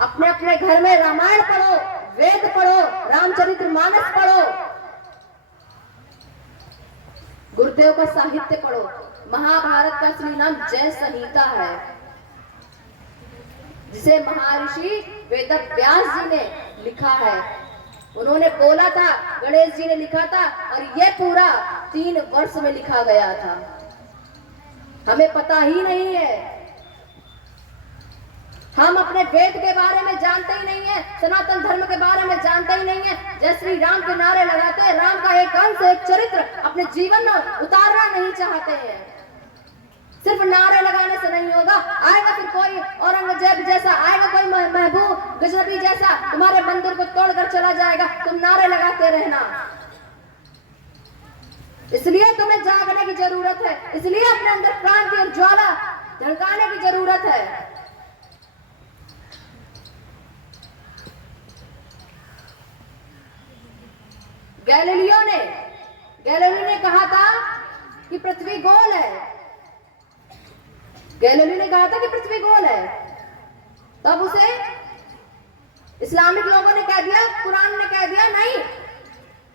अपने अपने घर में रामायण पढ़ो, वेद पढ़ो, रामचरितमानस पढ़ो, गुरुदेव का साहित्य पढ़ो। महाभारत का असली नाम जय संहिता है, जिसे महर्षि वेदव्यास जी ने लिखा है। उन्होंने बोला था, गणेश जी ने लिखा था, और यह पूरा 3 वर्ष में लिखा गया था। हमें पता ही नहीं है। हम अपने वेद के बारे में जानते ही नहीं है, सनातन धर्म के बारे में जानते ही नहीं है। जय श्री राम के नारे लगाते हैं, राम का एक अंश, एक चरित्र अपने जीवन में उतारना नहीं चाहते हैं। सिर्फ नारे लगाने से नहीं होगा। आएगा फिर कोई औरंगजेब जैसा, आएगा कोई महबूब गजनबी जैसा, तुम्हारे मंदिर को तोड़कर चला जाएगा। तुम नारे लगाते रहना। इसलिए तुम्हें जागने की जरूरत है, इसलिए अपने अंदर क्रांति और ज्वाला धड़काने की जरूरत है। गैलीलियो ने कहा था कि पृथ्वी गोल है। गैलीलियो ने कहा था कि पृथ्वी गोल है। तब उसे इस्लामिक लोगों ने कह दिया, कुरान ने कह दिया नहीं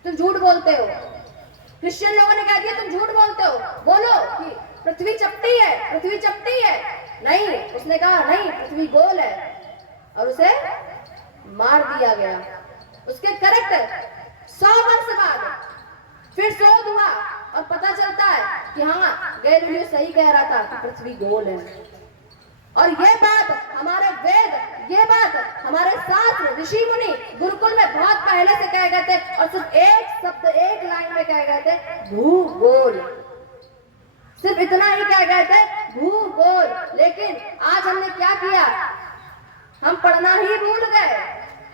तुम झूठ बोलते हो। क्रिश्चियन लोगों ने कह दिया तुम झूठ बोलते हो, बोलो कि पृथ्वी चपटी है, पृथ्वी चपटी है। नहीं, उसने कहा नहीं पृथ्वी गोल है, और उसे मार दिया गया। उसके करेक्ट 100 वर्ष बाद फिर शोध हुआ और पता चलता है कि हाँ गैलीलियो सही कह रहा था कि पृथ्वी गोल है। और ये बात हमारे वेद, ये बात हमारे शास्त्र, ऋषि मुनि गुरुकुल में बहुत पहले से कह गए थे, और सिर्फ एक शब्द एक लाइन में कह गए थे, भूगोल। सिर्फ इतना ही कह गए थे, भूगोल। लेकिन आज हमने क्या किया, हम पढ़ना ही भूल गए,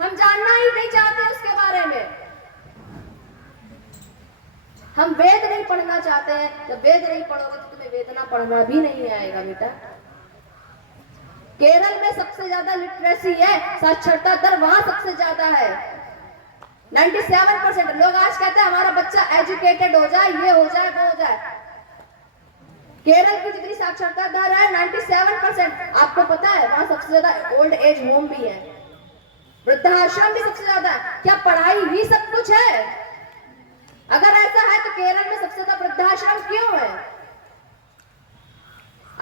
हम जानना ही नहीं चाहते उसके बारे में। हम वेद नहीं पढ़ना चाहते हैं। जब वेद नहीं पढ़ोगे तो तुम्हें वेदना पढ़ना भी नहीं आएगा बेटा। केरल में सबसे ज्यादा लिटरेसी है, साक्षरता दर वहां सबसे ज्यादा है, 97%। लोग आज कहते हैं हमारा बच्चा एजुकेटेड हो जाए, ये हो जाए, वो हो जाए। केरल की जितनी साक्षरता दर है 97%। आपको पता है वहां सबसे ज्यादा ओल्ड एज होम भी है, वृद्धाश्रम भी सबसे ज्यादा है। क्या पढ़ाई ही सब कुछ है? अगर ऐसा है तो केरल में सबसे ज्यादा वृद्धाश्रम क्यों है?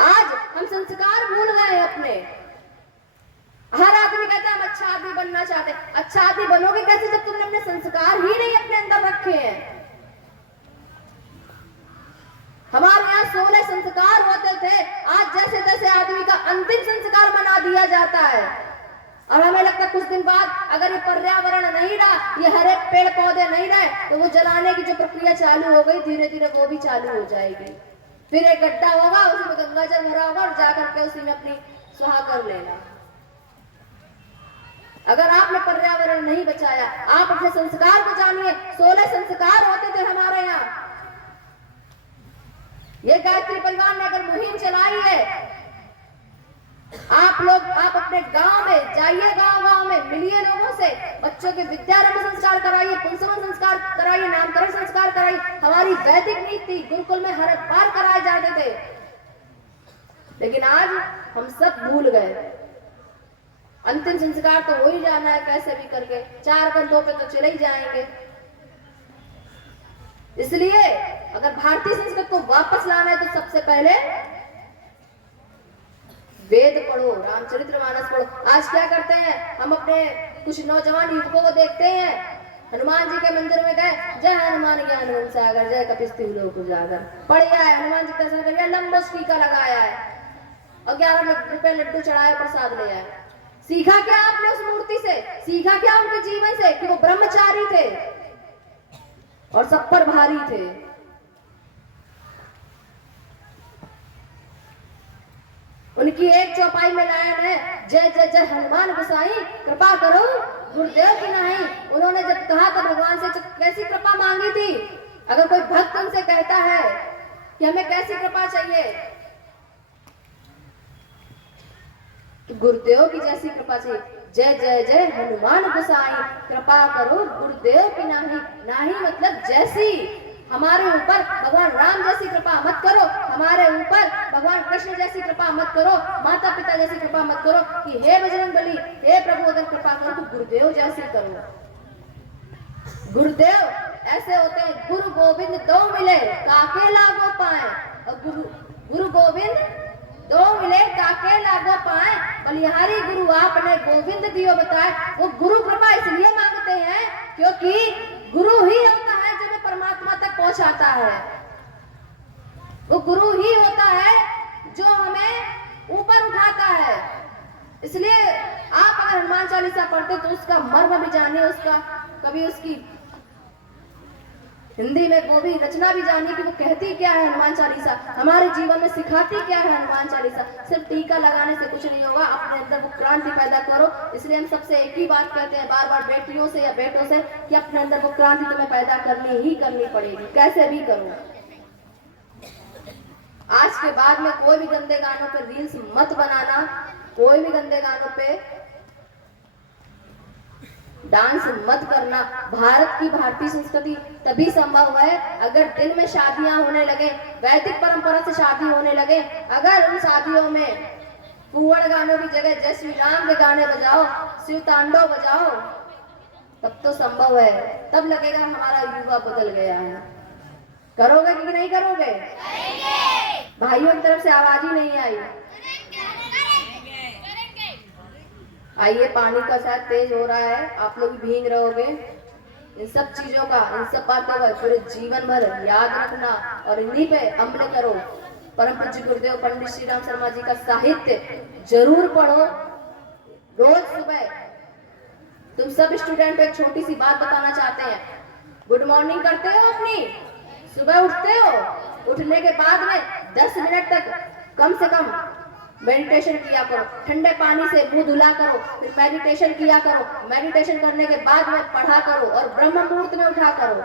आज हम संस्कार भूल गए अपने। हर आदमी कहता है हम अच्छा आदमी बनना चाहते हैं। अच्छा आदमी बनोगे कैसे जब तुमने अपने संस्कार ही नहीं अपने अंदर रखे हैं? हमारे यहाँ 16 संस्कार होते थे, आज जैसे जैसे आदमी का अंतिम संस्कार बना दिया जाता है। और हमें लगता है कुछ दिन बाद अगर ये पर्यावरण नहीं रहा, ये हरे पेड़ पौधे नहीं रहे, तो वो जलाने की जो प्रक्रिया चालू हो गई धीरे धीरे वो भी चालू हो जाएगी। फिर एक गड्ढा होगा, उसमें गंगा जल भरा होगा और जाकर के उसी में अपनी स्वाहा कर लेना। अगर आपने पर्यावरण नहीं बचाया, आप अपने संस्कार को जानिए। 16 संस्कार होते थे हमारे यहाँ। ये गायत्री परिवार ने अगर मुहिम चलाई है, आप अपने गांव में जाइए, गांव में मिलिए लोगों से, बच्चों के विद्यारंभ संस्कार कराइए, पुंसवन संस्कार कराइए, नामकरण संस्कार कराइए। हमारी वैदिक नीति गुरुकुल में हर बार कराए जाते थे, लेकिन आज हम सब भूल गए। अंतिम संस्कार तो हो ही जाना है कैसे भी करके, 4 कंधों पे तो चले ही जाएंगे। इसलिए अगर भारतीय संस्कृति को वापस लाना है तो सबसे पहले वेद पढ़ो, रामचरितमानस पढ़ो। आज क्या करते हैं हम, अपने कुछ नौजवान युवकों को देखते हैं हनुमान जी के मंदिर में गए, जय हनुमान ज्ञान गुण सागर, जय कपिस्तिहु लोक उजागर, पढ़िया है, हनुमान जी दर्शन करिए, लंबो टीका लगाया है और 11 रुपए लड्डू चढ़ाया, प्रसाद ले आए। सीखा क्या आपने उस मूर्ति से? सीखा क्या उनके जीवन से? कि वो ब्रह्मचारी थे और सब पर भारी थे। उनकी एक चौपाई में लायन है, जय जय जय हनुमान गोसाई, कृपा करो गुरुदेव की नाही। उन्होंने जब कहा तो भगवान से कैसी कृपा मांगी थी? अगर कोई भक्त उनसे कहता है कि हमें कैसी कृपा चाहिए, तो गुरुदेव की जैसी कृपा चाहिए। जय जय जय हनुमान गोसाई, कृपा करो गुरुदेव की नाही। नाही मतलब जैसी। हमारे ऊपर भगवान राम जैसी कृपा मत करो, हमारे ऊपर भगवान कृष्ण जैसी कृपा मत करो, माता पिता जैसी कृपा मत करो कि हे बजरंगबली, हे प्रभु अगर कृपा करो तो गुरुदेव जैसी करो। गुरुदेव ऐसे होते हैं, गुरु गोविंद दो मिले काके लागो पाए। और गुरु गोविंद दो मिले काके लागो पाए, बलिहारी गुरु आपने गोविंद दियो बताए। वो गुरु कृपा इसलिए मांगते हैं क्योंकि गुरु ही होता है जो हमें परमात्मा तक पहुंचाता है। वो गुरु ही होता है जो हमें ऊपर उठाता है। इसलिए आप अगर हनुमान चालीसा पढ़ते तो उसका मर्म भी जानिए, उसका कभी उसकी हिंदी में वो भी रचना भी जानिए कि वो कहती क्या है हनुमान चालीसा, हमारे जीवन में सिखाती क्या है हनुमान चालीसा। सिर्फ टीका लगाने से कुछ नहीं होगा, अपने अंदर वो क्रांति पैदा करो। इसलिए हम सबसे एक ही बात कहते हैं बार बार बेटियों से या बेटों से कि अपने अंदर वो क्रांति तुम्हें पैदा करनी ही करनी पड़ेगी, कैसे भी करो। आज के बाद में कोई भी गंदे गानों पे रील्स मत बनाना, कोई भी गंदे गानों पे डांस मत करना। भारत की भारतीय संस्कृति तभी संभव है अगर दिन में शादियां होने लगे, वैदिक परंपरा से शादी होने लगे, अगर उन शादियों में कुंवर गानों की जगह जय श्री राम के गाने बजाओ, शिव तांडव बजाओ, तब तो संभव है, तब लगेगा हमारा युवा बदल गया है। करोगे कि नहीं करोगे? भाइयों की तरफ से आवाज ही नहीं आई। आइए, पानी का शायद तेज हो रहा है, आप लोग भीग रहोगे। इन सब चीजों का, इन सब बातों का पूरे जीवन भर याद रखना और इन्हीं पे अमल करो। परम पूज्य गुरुदेव पंडित श्री राम शर्मा जी का साहित्य जरूर पढ़ो रोज सुबह। तुम सब स्टूडेंट को एक छोटी सी बात बताना चाहते हैं। गुड मॉर्निंग करते हो अपनी? सुबह उठते हो? उठने के बाद में 10 मिनट तक कम से कम मेडिटेशन किया करो। ठंडे पानी से मुंह धुला करो, फिर मेडिटेशन किया करो। मेडिटेशन करने के बाद में पढ़ा करो और ब्रह्म मुहूर्त में उठा करो।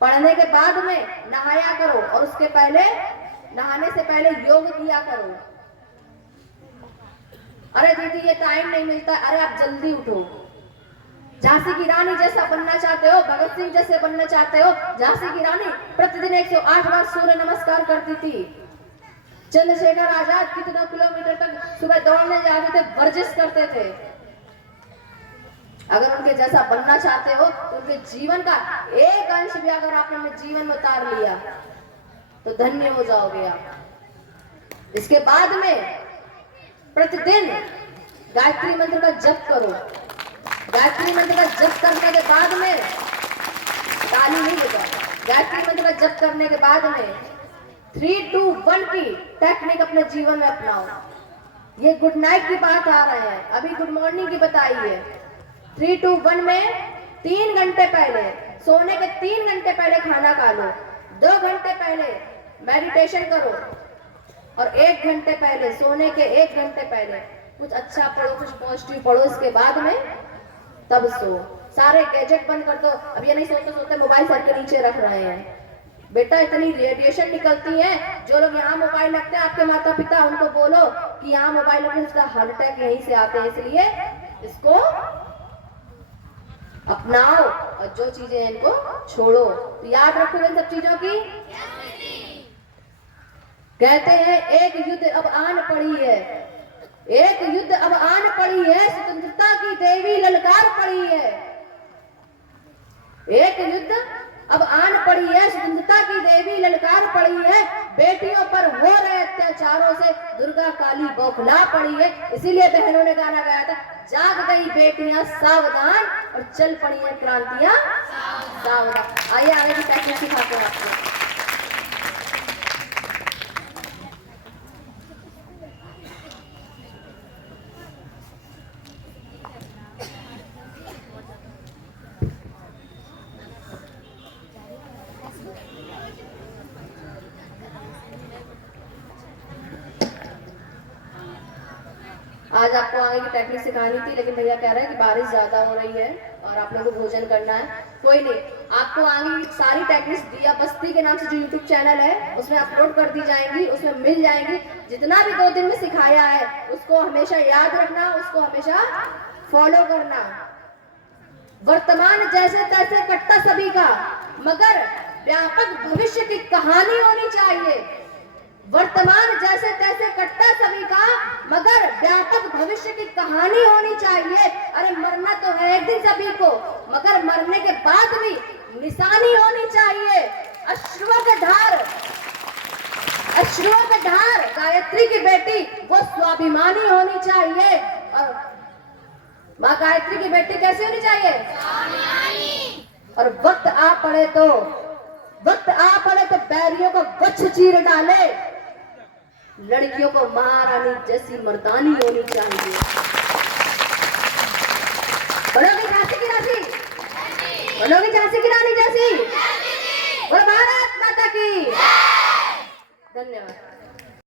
पढ़ने के बाद में नहाया करो और उसके पहले, नहाने से पहले योग किया करो। अरे दीदी ये टाइम नहीं मिलता, अरे आप जल्दी उठो। झांसी की रानी जैसा बनना चाहते हो, भगत सिंह जैसे बनना चाहते हो। झांसी की रानी प्रतिदिन 108 बार सूर्य नमस्कार करती थी। चंद्रशेखर आजाद कितना किलोमीटर तक सुबह दौड़ने जाते थे, वर्जिश करते थे। अगर उनके जैसा बनना चाहते हो तो उनके जीवन का एक अंश भी अगर आपने अपने जीवन में उतार लिया तो धन्य हो जाओगे आप। इसके बाद में प्रतिदिन गायत्री मंत्र का जप करो। गायत्री मंत्र का जप करने के बाद में ताली नहीं बजाओ। गायत्री मंत्र का जप करने के बाद में 3, 2, 1 की टेक्निक अपने जीवन में अपनाओ। ये गुड नाइट की बात आ रहे हैं, अभी गुड मॉर्निंग की बताई है। 3, 2, 1 में 3 घंटे पहले, सोने के 3 घंटे पहले खाना खा लो। 2 घंटे पहले मेडिटेशन करो और 1 घंटे पहले, सोने के 1 घंटे पहले कुछ अच्छा पढ़ो, कुछ पॉजिटिव पढ़ो। इसके बाद में तब सो। सारे गैजेट बंद कर दो। अब ये नहीं सोते सोते मोबाइल सर के नीचे रख रहे हैं। बेटा इतनी रेडिएशन निकलती है, जो लोग यहाँ मोबाइल रखते हैं आपके माता पिता, उनको बोलो कि यहाँ मोबाइल रखने से हार्ट अटैक यहीं से आते हैं, इसलिए इसको अपनाओ और जो चीजें हैं इनको छोड़ो। तो याद रखो इन सब चीजों की। कहते हैं एक युद्ध अब आन पड़ी है, एक युद्ध अब आन पड़ी है, स्वतंत्रता की देवी ललकार पड़ी है। एक युद्ध अब आन पड़ी है, स्वतंत्रता की देवी ललकार पड़ी है। बेटियों पर हो रहे अत्याचारों से दुर्गा काली बौखला पड़ी है। इसीलिए बहनों ने गाना गाया था, जाग गई बेटियां सावधान और चल पड़ी है क्रांतियां सावधान। आइए आगे की टेक्निक सिखाते हैं आपको। आज आपको आगे की टेक्निक सिखानी थी, लेकिन भैया कह रहे हैं कि बारिश ज्यादा हो रही है और आप लोगों को भोजन करना है। कोई नहीं, आपको आगे की सारी टेक्निक्स दिया बस्ती के नाम से जो यूट्यूब चैनल है उसमें अपलोड कर दी जाएंगी, उसमें मिल जाएंगी। जितना भी 2 दिन में सिखाया है उसको हमेशा याद रखना, उसको हमेशा फॉलो करना। वर्तमान जैसे तैसे कटता सभी का, मगर व्यापक भविष्य की कहानी होनी चाहिए। वर्तमान जैसे तैसे कटता सभी का, मगर व्यापक भविष्य की कहानी होनी चाहिए। अरे मरना तो है एक दिन सभी को, मगर मरने के बाद भी निशानी होनी चाहिए। अश्रुओं के धार, अश्रुओं के धार गायत्री की बेटी वो स्वाभिमानी होनी चाहिए। और माँ गायत्री की बेटी कैसी होनी चाहिए? स्वाभिमानी। और वक्त आ पड़े तो, वक्त आ पड़े तो बैरियों को गच्छ चीर डाले। लड़कियों को महारानी जैसी मर्दानी होनी चाहिए। बोलोगे झांसी की रानी? बोलोगे झांसी की रानी जैसी? और भारत माता की धन्यवाद।